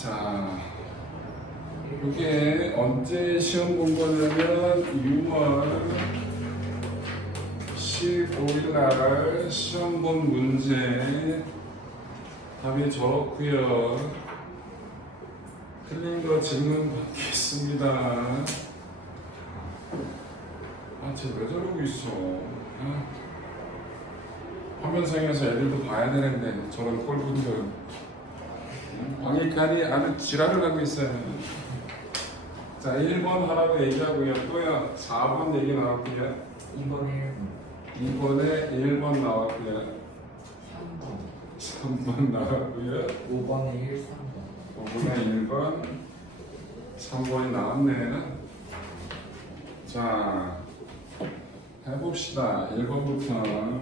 자, 이게 언제 시험 본 거냐면 6월 15일 날 시험 본 문제 답이 적었고요. 틀린 거 질문 받겠습니다. 쟤 왜 저러고 있어? 화면상에서 애들도 봐야 되는데 저런 꼴분들 방해까지 아주 지랄을 하고 있어요. 자, 1번 하라고 얘기하고요. 또요. 4번 얘기 나왔고요. 2번에 1번 나왔고요. 3번 나왔고요. 5번에 1, 3번. 5번에 1번, 3번이 나왔네. 자, 해봅시다. 1번부터.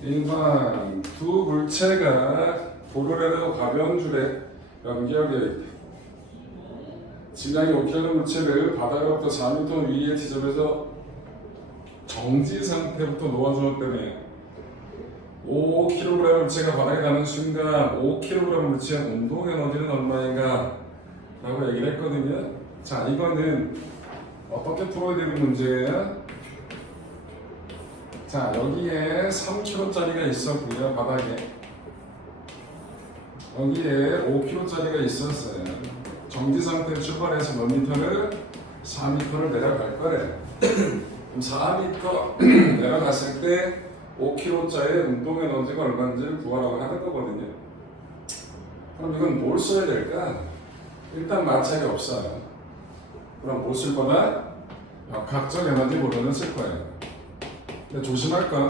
1번, 두 물체가 고르래로 가벼운 줄에 연결되어 있다. 질량이 5kg 물체를 바닥으로부터 4m 위의 지점에서 정지 상태부터 놓아주었다며 5kg 물체가 바닥에 닿는 순간 5kg 물체의 운동 에너지는 얼마인가? 라고 얘기를 했거든요. 자, 이거는 어떻게 풀어야 되는 문제예요? 자, 여기에 3kg짜리가 있었고요, 바닥에. 여기에 5kg짜리가 있었어요. 정지 상태로 출발해서 몇 미터를? 4m를 내려갈 거래. 그럼 4m 내려갔을 때 5kg짜리 운동 에너지가 얼마인지를 구하라고 하는 거거든요. 그럼 이건 뭘 써야 될까? 일단 마찰이 없어요. 그럼 뭘 쓸 거나? 각적 에너지 버전을 쓸 거예요. 근데 조심할 거.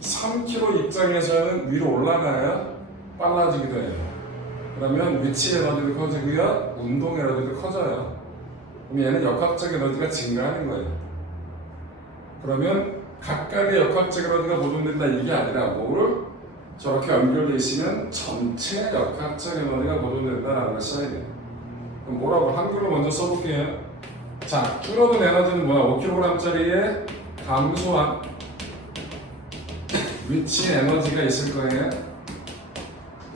3kg 입장에서는 위로 올라가야 빨라지기도 해요. 그러면 위치 에너지도 커지고요, 운동 에너지도 커져요. 그럼 얘는 역학적 에너지가 증가하는 거예요. 그러면 각각의 역학적 에너지가 보존된다 이게 아니라 뭘? 저렇게 연결되어 있으면 전체 역학적 에너지가 보존된다라는 걸 써야 돼요. 그럼 뭐라고? 한글로 먼저 써볼게요. 자, 줄어든 에너지는 뭐야? 5kg짜리에 감소한 위치 에너지가 있을 거예요.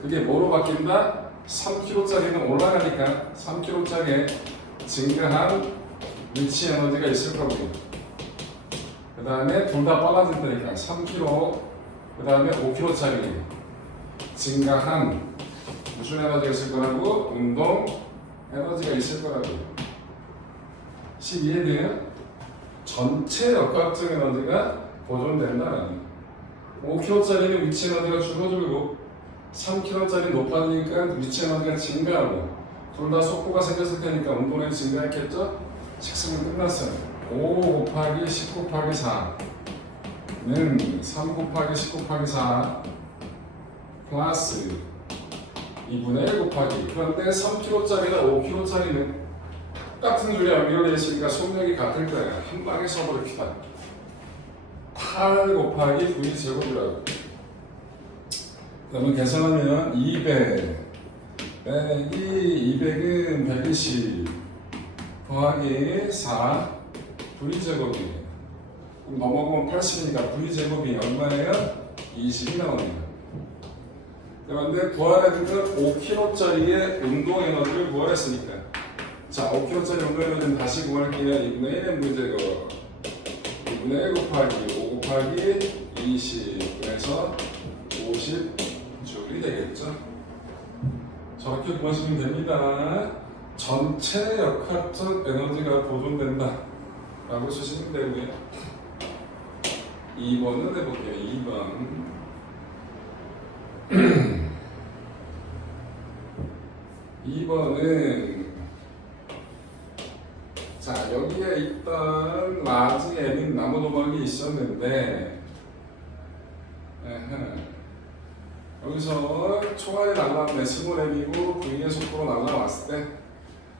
그게 뭐로 바뀐다? 3kg짜리는 올라가니까 3kg짜리에 증가한 위치 에너지가 있을 거고요. 그 다음에 둘 다 빨라질 테니까 3kg, 그 다음에 5kg짜리 증가한 무슨 에너지가 있을 거라고? 운동 에너지가 있을 거라고. 12회는 전체 역학적 에너지가 보존된다는 5kg짜리는 위치 에너지가 줄어들고 3kg짜리 높아지니까 위치 에너지가 증가하고 둘 다 속도가 생겼을 테니까 운동량이 증가했겠죠? 식습은 끝났어요. 5 곱하기 10 곱하기 4는 3 곱하기 10 곱하기 4 플러스 2분의 1 곱하기. 그런데 3kg짜리나 5kg짜리는 똑같은 줄이 연결되어 있으니까 속력이 같을 거예요. 한 방에 써버립시다. 8 곱하기 V 제곱이라고. 그러면 계산하면 200 빼기 200은 120 더하기 4 V 제곱이. 그럼 넘어가면 80이니까 V 제곱이 얼마예요? 20이 나옵니다. 그런데 구하라는 건 5kg짜리의 운동 에너지를 구하랬으니까. 자, 5kg짜리 운동 에너지는 다시 구할게요. 2분의 1의 V 제곱. 2분의 1 곱하기 5 곱하기 20 그래서 50줄이 되겠죠. 저렇게 구하시면 됩니다. 전체 역학적 에너지가 보존된다 라고 쓰시면 되고요. 2번을 해볼게요. 2번 2번은 자, 여기에 있던 라지 M인 나무 도막이 있었는데 여기서 총알이 날라왔네. 스몰 M이고 V의 속도로 날라왔을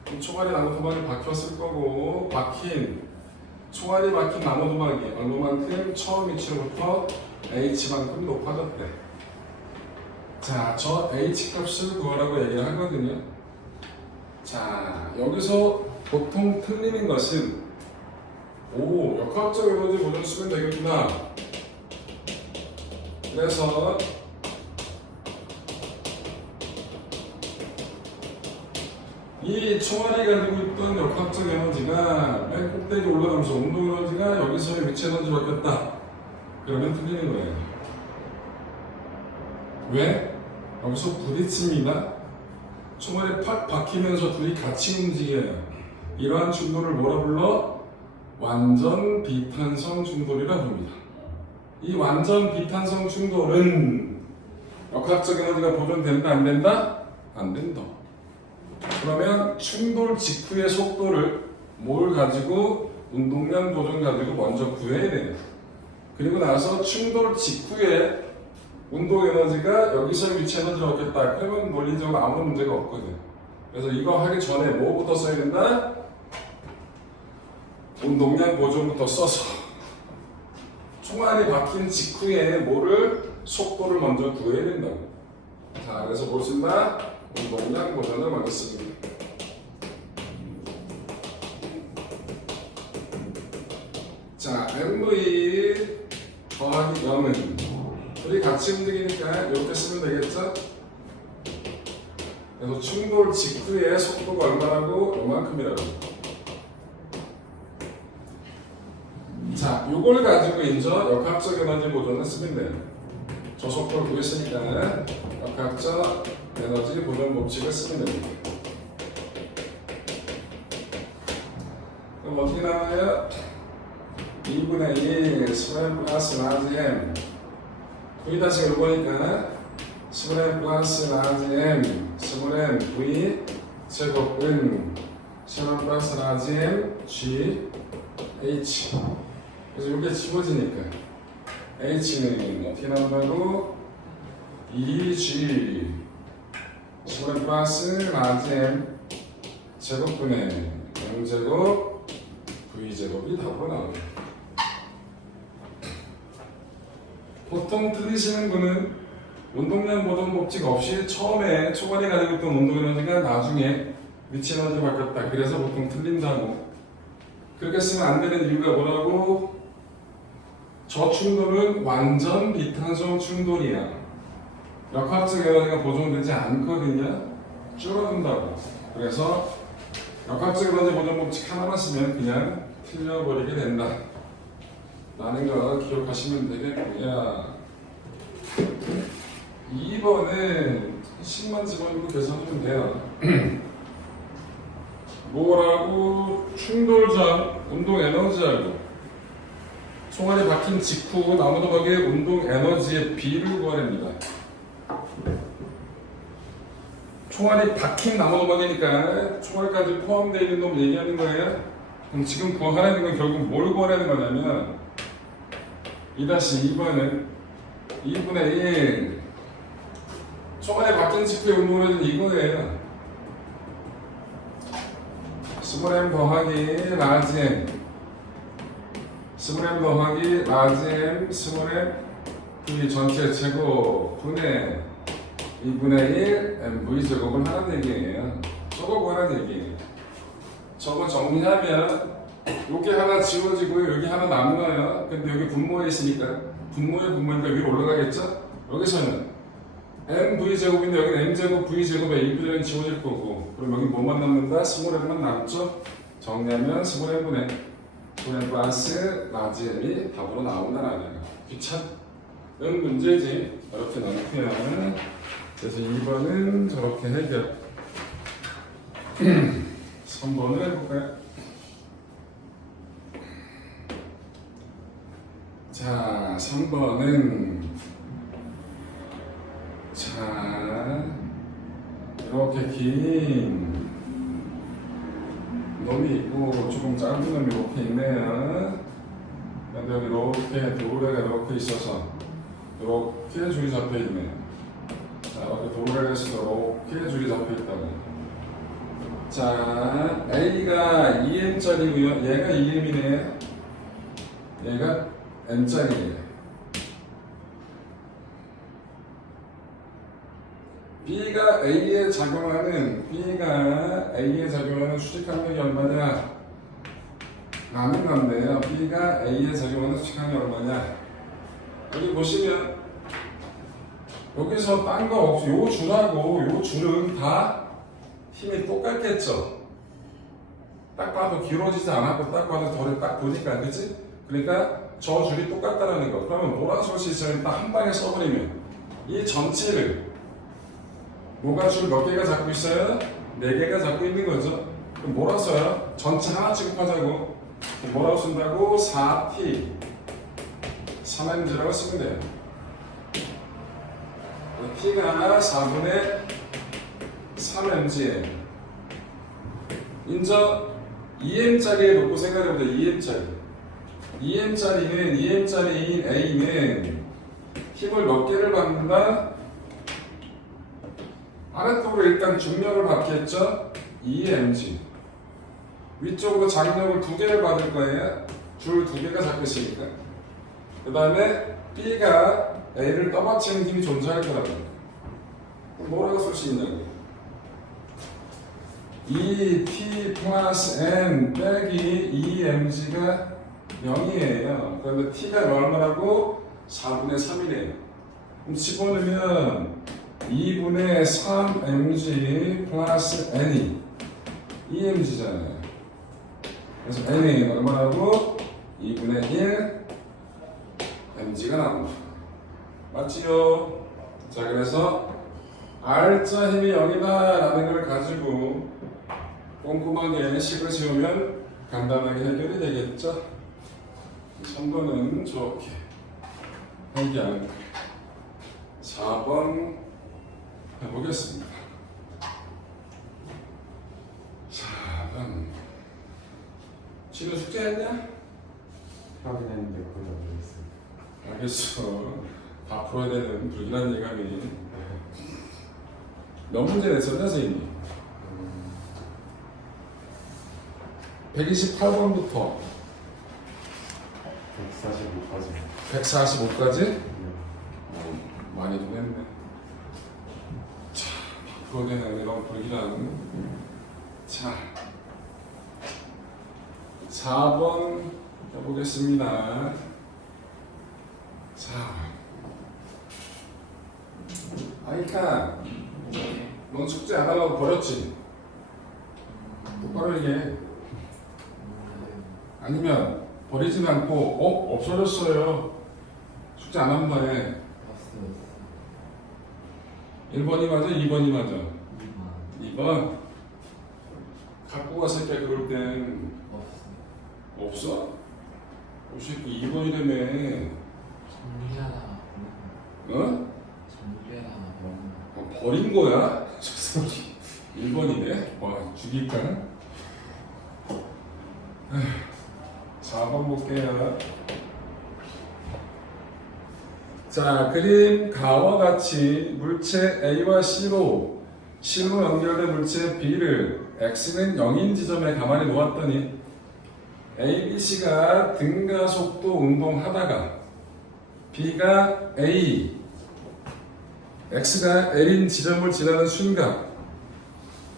때 총알이 나무 도막이 박혔을 거고 총알이 박힌 나무 도막이 얼마만큼 처음 위치로부터 H만큼 높아졌대. 자, 저 H 값을 구하라고 얘기를 하거든요. 자, 여기서 보통 틀리는 것은 역학적 에너지 보존 쓰면 되겠구나 그래서 이 총알이 가지고 있던 역학적 에너지가 맨 꼭대기 올라가면서 운동 에너지가 여기서의 위치 에너지로 바뀌었다. 그러면 틀리는 거예요. 왜? 여기서 부딪힙니다. 총알이 팍 박히면서 둘이 같이 움직여요. 이러한 충돌을 뭐라 불러? 완전 비탄성 충돌이라 부릅니다. 이 완전 비탄성 충돌은 역학적 에너지가 보존된다 안 된다? 안 된다. 그러면 충돌 직후의 속도를 뭘 가지고 운동량 보존 가지고 먼저 구해야 돼요. 그리고 나서 충돌 직후에 운동 에너지가 여기서 위치 에너지를 얻겠다. 그러면 논리적으로 아무런 문제가 없거든. 그래서 이거 하기 전에 뭐부터 써야 된다? 운동량 보존부터 써서 총알이 박힌 직후에 뭐를 속도를 먼저 구해야 된다고. 자, 그래서 뭘 쓴다? 운동량 보존을 먼저 씁니다. 자, MV 더하기 0은 둘이 같이 움직이니까 이렇게 쓰면 되겠죠? 그래서 충돌 직후의 속도가 얼마라고? 요만큼이라고. 자, 요걸 가지고 이제 역학적 에너지 보존을 쓰면 돼요. 저 속도를 구했으니까 역학적 에너지 보존 법칙을 쓰면 됩니다. 그럼 어떻게 나와요? 2분의 1 스몰 플러스 라지 m V 다시 읽어보니까 스몰 플러스 라지 m 스몰 m V 제곱은 스몰 플러스 라지 m g h. 그래서 이게 집어지니까 h는 어떻게 나온다고? 2g 스몰 플러스 라지 m 제곱분의 m제곱 v제곱이 답으로 나옵니다. 보통 틀리시는 분은 운동량 보존 법칙 없이 처음에 초반에 가지고 있던 운동 에너지가 나중에 위치 에너지로 바뀌었다. 그래서 보통 틀린다고. 그렇게 쓰면 안 되는 이유가 뭐라고? 저 충돌은 완전 비탄성 충돌이야. 역학적 에너지가 보존되지 않거든요. 줄어든다고. 그래서 역학적 에너지 보존 법칙 하나만 쓰면 그냥 틀려버리게 된다. 라는 거 기억하시면 되겠고요. 2번은 10만 집어넣고 계산하면 돼요. 뭐라고? 충돌 전 운동 에너지하고 총알이 박힌 직후 나무도박의 운동 에너지의 비를 구하랍니다. 총알이 박힌 나무도박이니까 총알까지 포함되어 있는 놈 얘기하는 거예요. 그럼 지금 구하라는 건 결국 뭘 구하라는 거냐면 2-2번은 2분의 1 총알에 박힌 직후의 운동에는 이거예요. 스몰 m 더하기 라지 m 스몰 m 더하기 라지 m 스몰 m V 전체 제곱 분의 2분의 1 mv 제곱을 하라는 얘기예요. 저거 구하라는 얘기예요. 저거 정리하면 여기 하나 지워지고요. 여기 하나 남아요. 근데 여기 분모에 있으니까 분모니까 위로 올라가겠죠? 여기서는 mv 제곱인데 여기는 m 제곱 v 제곱에 2분의 1이 지워질 거고 그럼 여기 뭐만 남는다? 스몰 m만 남죠? 정리하면 스몰 m분의 스몰 m 플러스 라지 m이 답으로 나온다는 거예요. 귀찮은 문제지. 이렇게 넣고요. 그래서 2번은 저렇게 해결. 3번을 해볼까요? 자, 3번은 자 이렇게 긴 놈이 있고 조금 짧은 놈이 이렇게 있네요. 근데 여기 이렇게 도로래가 이렇게 있어서 이렇게 줄이 잡혀 있네요. 자, 이렇게 도로래에서 이렇게 줄이 잡혀 있다고. 자, A가 2m짜리고요. 얘가 2m이네. 얘가 m짜리예요. B가 A에 작용하는 수직 항력이 얼마냐? 라는 건데요. B가 A에 작용하는 수직 항력이 얼마냐? 여기 보시면 여기서 딴 거 없어. 요 줄하고 요 줄은 다 힘이 똑같겠죠. 딱 봐도 길어지지 않았고 딱 봐도 덜 딱 보니까 그치? 그러니까 저 줄이 똑같다라는 거. 그러면 몰아서 시스템을 딱 한 방에 써버리면 이 전체를 뭐가 줄 몇 개가 잡고 있어요? 4개가 잡고 있는 거죠. 그럼 뭐라 써요? 전체 하나 취급하자고. 뭐라고 쓴다고? 4t 3mg라고 쓰면 돼요. t가 4분의 3mg에 인저 2m짜리에 놓고 생각해보자. 2m짜리인 A는 힘을 몇 개를 받는다? 아래쪽으로 일단 중력을 받겠죠? 2mg. 위쪽으로 장력을 2개를 받을 거예요. 줄 2개가 잡고 있으니까. 그 다음에 B가 A를 떠받치는 힘이 존재할 거라고요. 뭐라고 쓸 수 있냐고요. 2t 플러스 n 빼기 2mg가 0이에요. 그런데 t가 얼마라고? 4분의 3이래요. 그럼 집어넣으면 2분의 3mg 플러스 n이 2mg잖아요. 그래서 n이 얼마라고? 2분의 1 mg가 나옵니다. 맞지요? 자, 그래서 R자 힘이 0이다 라는 걸 가지고 꼼꼼하게 식을 세우면 간단하게 해결이 되겠죠? 3번은 좋게 해결. 4번 해보겠습니다. 4번 진우 숙제했냐? 확인했는데 거의 안 되겠어요. 알겠어. 다 풀어야 되는 불길한 예감이. 몇 문제 냈었냐 선생님이? 128번부터 145까지. 145까지? 많이 좀 했네. 자, 풀어야 되는 너무 불길한. 자, 4번 해보겠습니다. 자, 아이카, 넌 숙제 안 하려고 버렸지? 똑바로 얘기해. 아니면 버리진 않고 없어졌어요. 숙제 안 한다 해. 1번이 맞아? 2번이 맞아? 2번? 갖고 갔을 때 그럴 땐 없어? 혹시 2번이라며. 정리하다가 어? 정리하다가 버린 거야? 1번이네? 와, 죽일까? 4번 볼게요. 자, 그림 가와 같이 물체 A와 C로 연결된 물체 B를 X는 0인 지점에 가만히 놓았더니 A, B, C가 등가 속도 운동하다가 B가 A, X가 L인 지점을 지나는 순간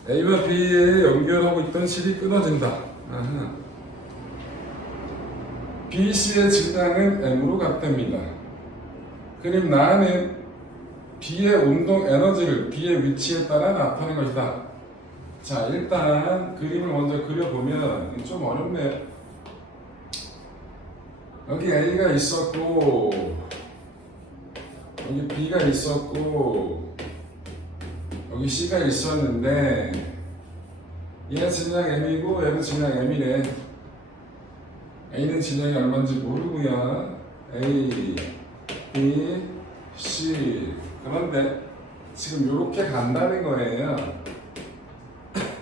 A와 B에 연결하고 있던 실이 끊어진다. 아하. B, C의 질량은 M으로 같답니다. 그림 나는 B의 운동 에너지를 B의 위치에 따라 나타낸 것이다. 자, 일단 그림을 먼저 그려보면 좀 어렵네요. 여기 A가 있었고 여기 B가 있었고 여기 C가 있었는데 얘가 질량 M이고 얘는 질량 M이래. A는 질량이 얼마인지 모르고요. A, B, C. 그런데 지금 이렇게 간다는 거예요.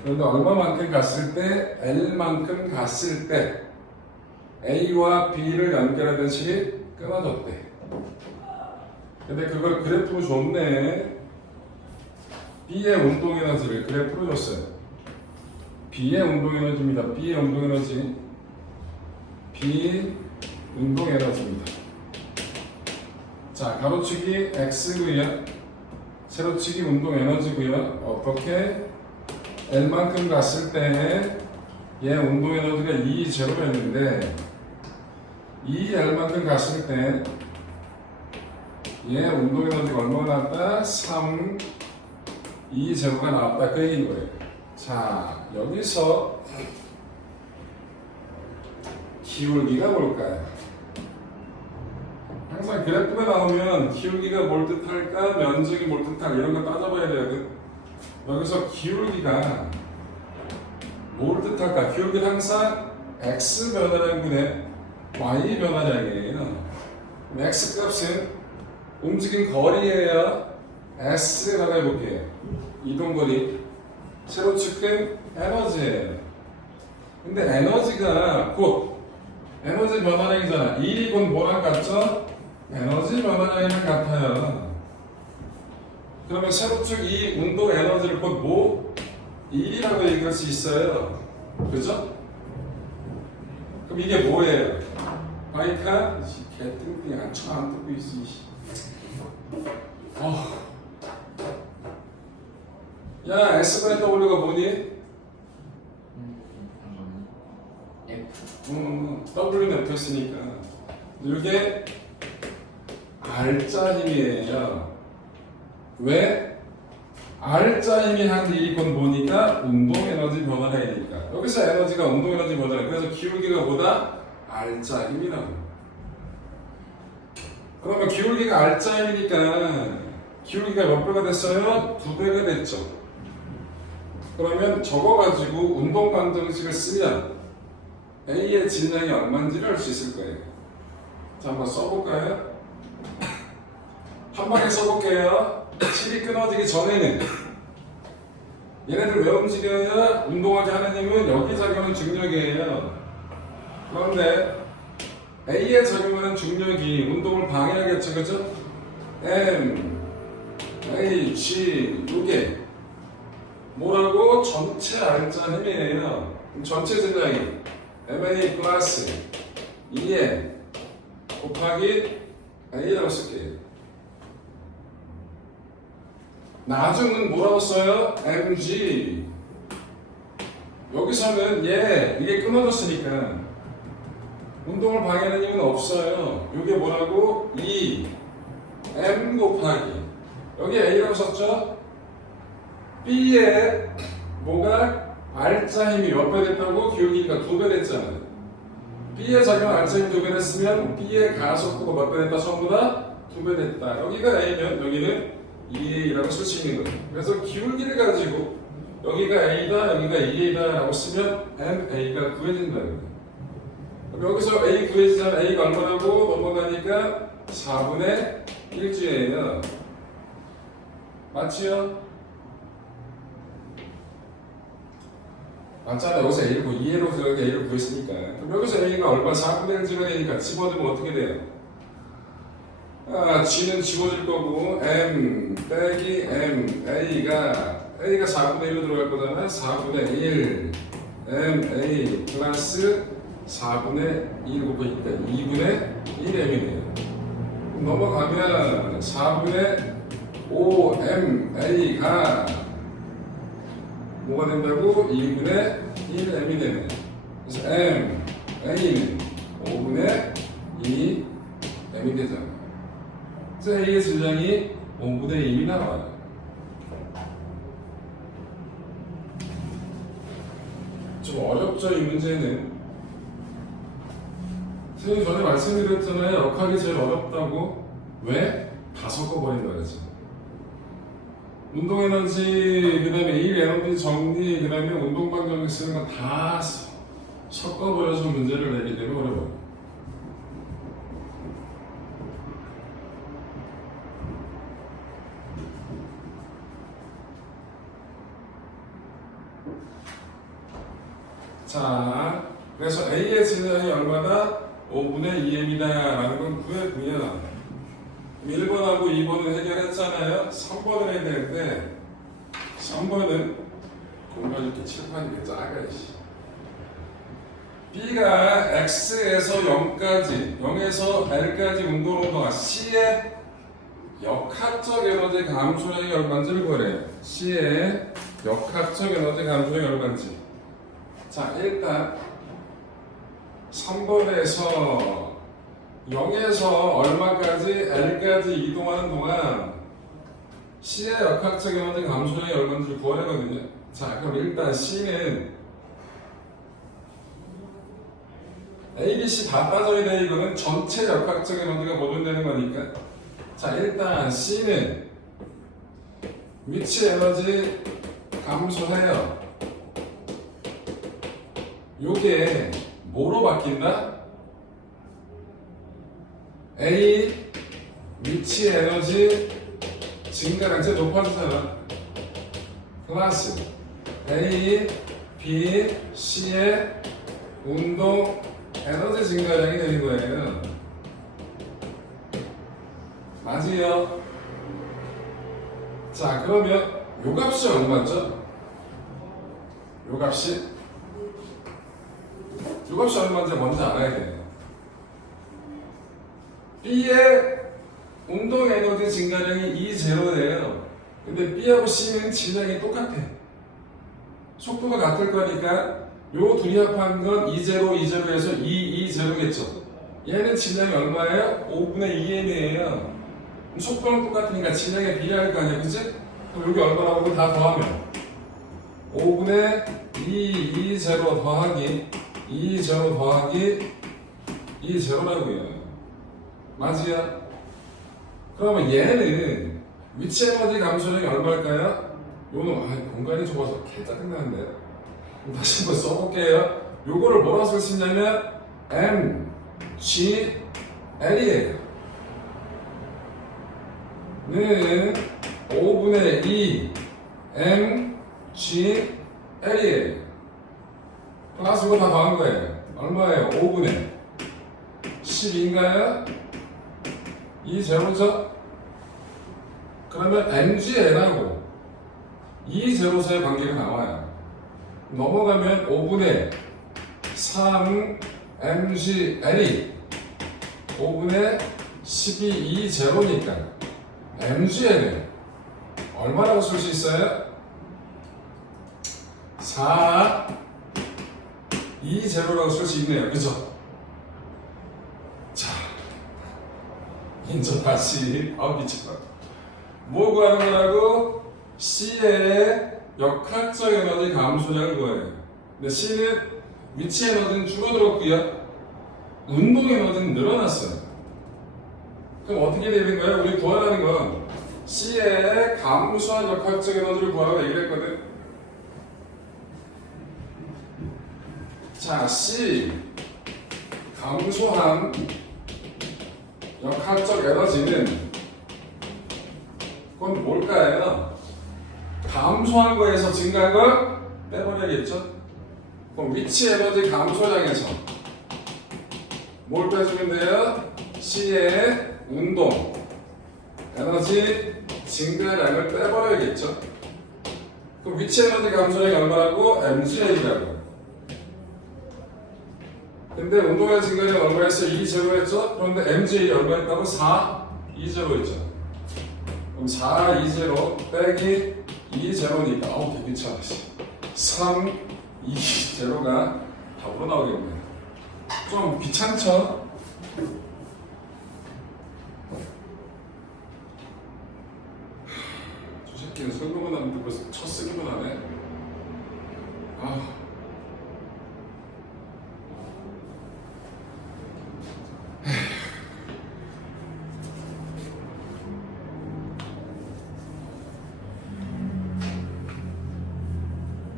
그런데 얼마만큼 갔을 때, L만큼 갔을 때 A와 B를 연결하던 실이 끊어졌대. 근데 그걸 그래프로 줬네. B의 운동 에너지를 그래프로 줬어요. B의 운동 에너지입니다. B의 운동 에너지. B 운동 에너지입니다. 자, 가로치기 X고요. 세로치기 운동 에너지고요. 어떻게? L만큼 갔을 때 얘 운동 에너지가 2 제로였는데 2L만큼 갔을 때 얘 운동 에너지가 얼마가 나왔다? 3, 2 제곱가 나왔다. 그 얘기인 거예요. 자, 여기서 기울기가 뭘까요? 항상 그래프가 나오면 기울기가 뭘 뜻할까? 면적이 뭘 뜻할까? 이런 거 따져봐야 돼요. 여기서 기울기가 뭘 뜻할까? 기울기는 항상 x 변화량분의 y 변화량이에요. x 값은 움직인 거리예요. s라고 해볼게요. 이동거리. 세로축은 에너지예요. 근데 에너지가 곧 에너지 변화량이잖아. 일이 곧 뭐랑 같죠? 에너지 변화량이랑 같아요. 그러면 세로축 이 운동 에너지를 곧 뭐? 1이라고 얘기할 수 있어요. 그죠? 그럼 이게 뭐예요? 그러니까 개뜬띠 안 뜨고 있어. 야, S분의 W가 뭐니? F. W는 F였으니까 이게 R자 힘이에요. 왜? R자 힘이 한 일이 곧 뭐니까? 운동 에너지 변화량이니까. 여기서 에너지가 운동 에너지 변화량. 그래서 기울기가 뭐다? R자 힘이라고. 그러면 기울기가 R자 힘이니까 기울기가 몇 배가 됐어요? 2배가 됐죠. 그러면 저거 가지고 운동 방정식을 쓰면 A의 질량이 얼마인지를 알 수 있을 거예요. 자, 한번 써볼까요? 한 방에 써볼게요. 실이 끊어지기 전에는 얘네들 왜 움직여야 운동하게 하는 힘은 여기 작용하는 중력이에요. 그런데 A에 작용하는 중력이 운동을 방해하겠죠, 그죠? M, A, G, 요게 뭐라고? 전체 R자 힘이에요. 전체 질량이 MA 플러스 2M 곱하기 A라고 쓸게요. 나중은 뭐라고 써요? MG. 여기서는 이게 끊어졌으니까 운동을 방해하는 힘은 없어요. 이게 뭐라고? 2M 곱하기 여기 A라고 썼죠? B에 뭐가? R자 힘이 몇 배 됐다고? 기울기가 2배 됐잖아요. B에 작용 R자 힘이 2배 됐으면 B의 가속도가 몇 배 됐다? 전부 다 2배 됐다. 여기가 A면 여기는 2A라고 쓸 수 있는 거예요. 그래서 기울기를 가지고 여기가 A다, 여기가 2A다 라고 쓰면 MA가 구해진다는 거예요. 여기서 A 구해지잖아. A가 얼마라고 넘어가니까 4분의 1주예요. 맞지요? 맞잖아. 여기서 A를 2A로 들어가게 A를 구했으니까. 그럼 여기서 A가 얼마? 4분의 1주가 되니까 집어넣으면 어떻게 돼요? G는 지워질 거고 M 빼기 M A가 4분의 1로 들어갈 거잖아. 4분의 1 MA 플러스 4분의 1 곱하니까 2분의 1M이네요. 넘어가면 4분의 5 MA가 뭐가 된다고? 2분의 1M이 되네. 그래서 A는 5분의 2M이 되잖아. 그래서 A의 질량이 5분의 2이 나와요. 좀 어렵죠, 이 문제는. 선생님 전에 말씀드렸잖아요. 역학이 제일 어렵다고. 왜? 다 섞어버린다 그랬죠. 운동에너지, 그 다음에 일 에너지 정리, 그 다음에 운동방정식 쓰는 거 다 섞어버려서 문제를 내기 때문에 어려워요. 자, 그래서 A의 질량이 얼마나? 5분의 2M이다 라는 건 구했고요. 1번하고 2번은 해결했잖아요. 3번을 해야 되는데 3번은 공간 이렇게 칠판이 이렇게 작아요. B가 X에서 0까지 0에서 L까지 운동로가 C의 역학적 에너지 감소량이 얼마인지를 구하래요. C의 역학적 에너지 감소량이 얼마인지. 자, 일단 3번에서 0에서 얼마까지 L까지 이동하는 동안 C의 역학적 에너지 감소량이 얼마인지 구하려거든요. 자, 그럼 일단 C는 A, B, C 다 빠져야 돼. 이거는 전체 역학적 에너지가 보존되는 거니까. 자, 일단 C는 위치 에너지 감소해요. 요게 뭐로 바뀐다? A 위치 에너지 증가량 이제 높아지잖아. 플러스 A, B, C의 운동 에너지 증가량이 되는 거예요. 맞지요? 자, 그러면 요 값이 얼마죠? 요 값이 얼마인지 먼저 알아야 돼요. B의 운동 에너지 증가량이 E0예요. 근데 B하고 C는 질량이 똑같아. 속도가 같을 거니까 요 둘이 합한 건 E0, E0에서 E0겠죠. 얘는 질량이 얼마예요? 5분의 2m이에요. 속도는 똑같으니까 질량에 비례할 거 아니야, 그치? 그럼 여기 얼마라고 다 더하면 5분의 2, E0 더하기 E0 더하기 E0라고요. 맞이야? 그러면 얘는 위치 에너지 감소량이 얼마일까요? 요는 공간이 좁아서 개 짜증나는데 다시 한번 써볼게요. 요거를 뭐라고 쓸 수 있냐면 M, G, L이에요. 는 5분의 2 M, G, L이에요. 플러스 이거 다 더한 거예요. 얼마예요? 5분의 12인가요? 이 제로죠? 그러면 MGL하고 이 제로사의 관계가 나와요. 넘어가면 5분의 3 MGL이 5분의 12 이 제로니까 MGL은 얼마라고 쓸 수 있어요? 4 이 제로라고 쓸 수 있네요. 그죠? 인저 다시 미쳤다. 뭐 구하는 거라고? C의 역학적 에너지 감소량을 구해요. 근데 C는 위치 에너지는 줄어들었고요. 운동 에너지는 늘어났어요. 그럼 어떻게 되는 거예요? 우리 구하라는 건 C의 감소한 역학적 에너지를 구하라고 얘기를 했거든. 자, C 감소한 역학적 에너지는 그건 뭘까요? 감소한 거에서 증가한 걸 빼버려야겠죠? 그럼 위치 에너지 감소량에서 뭘 빼주면 돼요? C의 운동 에너지 증가량을 빼버려야겠죠? 그럼 위치 에너지 감소량이 얼마라고? MGL이라고. 근데 운동의 증가량이 얼마였어요? 2제로 했죠? 그런데 MGL이 얼마였다고? 4, 2제로 했죠. 그럼 4, 2제로 빼기 2제로니까 어우 되게 귀찮아. 3, 2, 제로가 답으로 나오겠네. 좀 귀찮죠? 저 새끼는 설명을 안 듣고 첫 쓰기만 하네.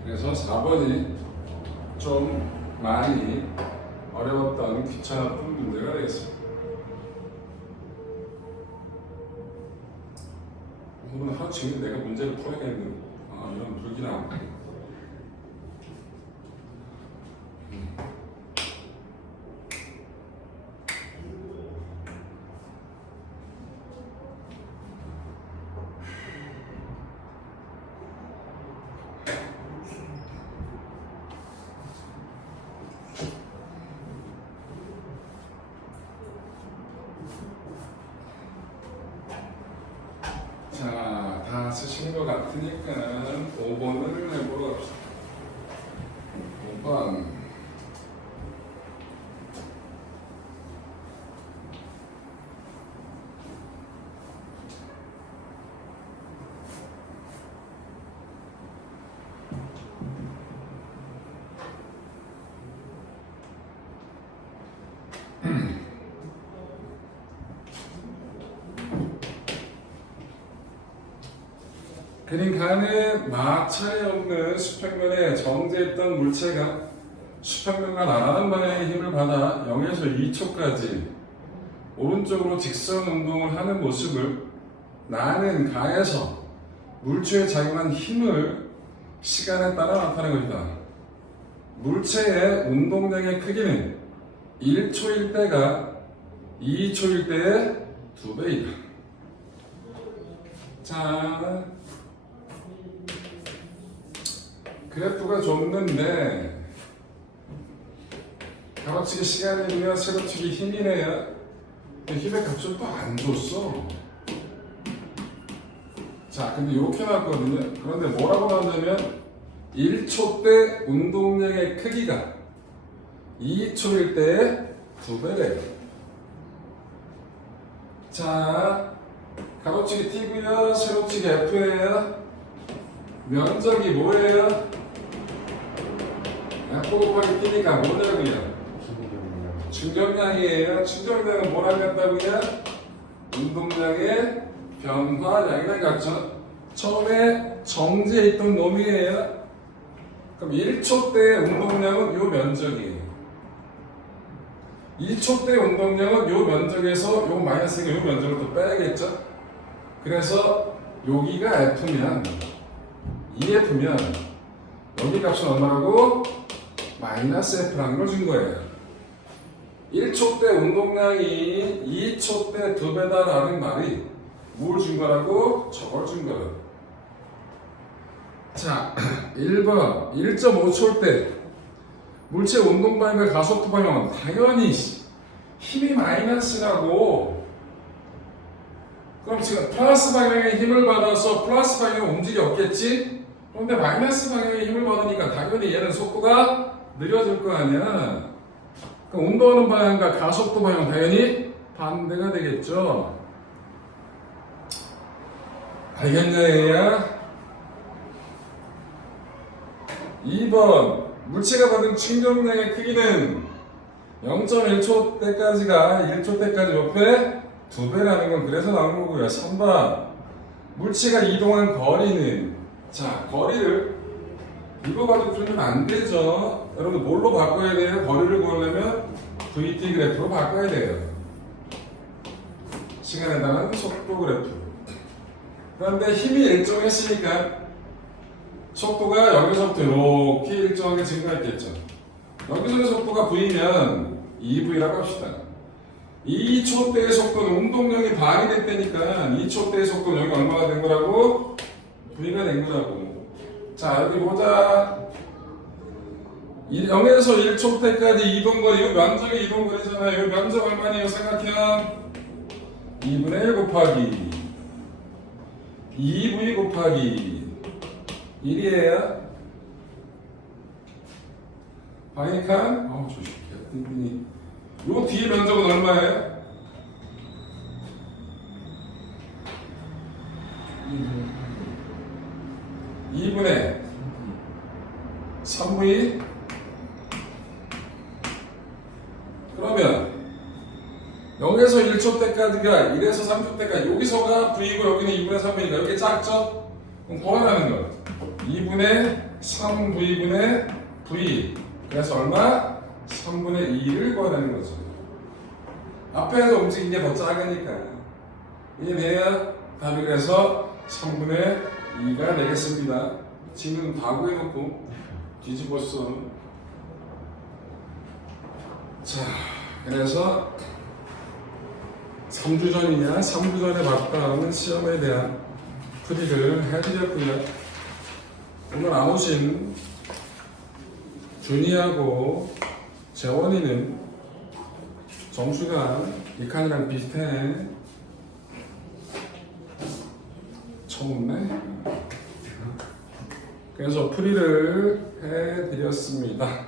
그래서 4번이 좀 많이 어려웠던 귀찮았던 문제가 되겠습니다. 오늘은 하루 종일 내가 문제를 풀어야겠는 이런 불길함. 자, 다 쓰신 것 같으니까 5번을 해보러 갑시다. 5번 그러니까는 마찰이 없는 수평면에 정제했던 물체가 수평면과 나가는 방향의 힘을 받아 0에서 2초까지 오른쪽으로 직선 운동을 하는 모습을 나는 가에서 물체에 작용한 힘을 시간에 따라 나타내고 있다. 물체의 운동량의 크기는 1초일 때가 2초일 때의 2배이다. 자, 그래프가 줬는데 가로치기 시간이며 세로치기 힘이네요. 힘의 값을 또 안 줬어. 자, 근데 이렇게 나왔거든요. 그런데 뭐라고 나왔냐면 1초 때 운동량의 크기가 2초일 때의 2배래요. 자, 가로치기 T고요, 세로치기 F예요. 면적이 뭐예요? F 곱하기 T니까 뭐냐고요? 충격량이에요. 충격량은 뭐라고 했다고요? 운동량의 변화량이랑 같죠. 처음에 정지해 있던 놈이에요. 그럼 1초 때 운동량은 요 면적이에요. 2초 때 운동량은 요 면적에서 요 마이너스가 요 면적을 또 빼야겠죠. 그래서 여기가 F면 2F면 여기 값은 얼마라고? 마이너스 F라는 걸 준 거예요. 1초 때 운동량이 2초 때 2배다라는 말이 뭘 준 거라고? 저걸 준 거예요. 자, 1번 1.5초일 때 물체 운동 방향과 가속도 방향은 당연히 힘이 마이너스라고. 그럼 지금 플러스 방향의 힘을 받아서 플러스 방향으로 움직였겠지? 그런데 마이너스 방향의 힘을 받으니까 당연히 얘는 속도가 느려질 거 아니야. 그럼 운동하는 방향과 가속도 방향은 당연히 반대가 되겠죠. 알겠냐 얘야? 2번 물체가 받은 충격량의 크기는 0.1초 때까지가 1초 때까지 몇 배? 2배라는 건 그래서 나온 거고요. 3번 물체가 이동한 거리는, 자, 거리를 이거 가지고 풀면 안 되죠. 여러분 뭘로 바꿔야 돼요? 거리를 구하려면 VT 그래프로 바꿔야 돼요. 시간에 따른 속도 그래프. 그런데 힘이 일정했으니까 속도가 여기서부터 이렇게 일정하게 증가했겠죠. 여기서의 속도가 V면 2V라고 합시다. 2초 때의 속도는 운동량이 반이 됐다니까 2초 때의 속도는 여기 얼마가 된 거라고? V가 된 거라고. 자, 여기 보자. 0에서 1초 때까지 이동거리, 이 면적의 이동거리잖아요. 이 면적 얼마네요? 생각해요. 2분의 1 곱하기 2V 곱하기 1이에요. 방위칸? 조심해. 요 뒤에 면적은 얼마예요? 2분의 3V. 그러면 0에서 1초 때까지가 1에서 3초 때까지 여기서가 V고 여기는 2분의 3V니까 여기 작죠? 그럼 더하라는 거 2분의 3V분의 V. 그래서 얼마? 3분의 2를 구하라는 거죠. 앞에서 움직인 게 더 작으니까. 이해돼요? 답이 그래서 3분의 2가 되겠습니다. 지금 다 구해놓고 뒤집었어. 자, 그래서 3주 전이냐 3주 전에 봤던 시험에 대한 풀이를 해드렸고요. 오늘 안 오신 준이하고 재원이는 점수가 이 칸이랑 비슷해. 처음 네 그래서 풀이를 해드렸습니다.